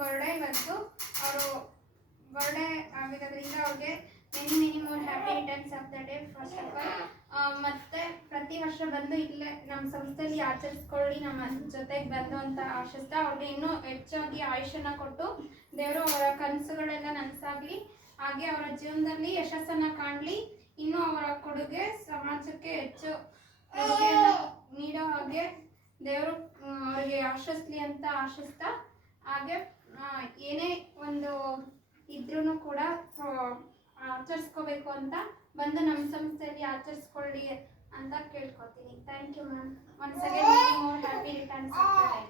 Birthday ಇವತ್ತು. ಅವರು birthday ಆಗಿರೋದ್ರಿಂದ ಅವ್ರಿಗೆ many more happy returns of the day first of all. ಮತ್ತೆ ಪ್ರತಿ ವರ್ಷ ಬಂದು ಇಲ್ಲೇ ನಮ್ಮ ಸಂಸ್ಥೆಯಲ್ಲಿ ಆಚರಿಸ್ಕೊಳ್ಳಿ ನಮ್ಮ ಜೊತೆಗೆ ಬಂದು ಅಂತ ಆಶಿಸ್ತಾ ಅವ್ರಿಗೆ ಇನ್ನೂ ಹೆಚ್ಚಾಗಿ ಆಯುಷ್ಯನ ಕೊಟ್ಟು ದೇವರು ಅವರ ಕನಸುಗಳೆಲ್ಲ ನನಸಾಗಲಿ, ಹಾಗೆ ಅವರ ಜೀವನದಲ್ಲಿ ಯಶಸ್ಸನ್ನು ಕಾಣಲಿ, ಇನ್ನೂ ಅವರ ಕೊಡುಗೆ ಸಮಾಜಕ್ಕೆ ಹೆಚ್ಚು ಕೊಡುಗೆಯನ್ನು ನೀಡೋ ಹಾಗೆ ದೇವರು ಅವರಿಗೆ ಆಶಿಸ್ಲಿ ಅಂತ ಆಶಿಸ್ತಾ, ಹಾಗೆ ಏನೇ ಒಂದು ಇದ್ರೂ ಕೂಡ ಆಚರಿಸ್ಕೋಬೇಕು ಅಂತ ಬಂದು ನಮ್ಮ ಸಂಸ್ಥೆಯಲ್ಲಿ ಆಚರಿಸ್ಕೊಳ್ಳಿ ಅಂತ ಕೇಳ್ಕೊತೀನಿ. Thank you ma'am. Once again many more happy returns of the day.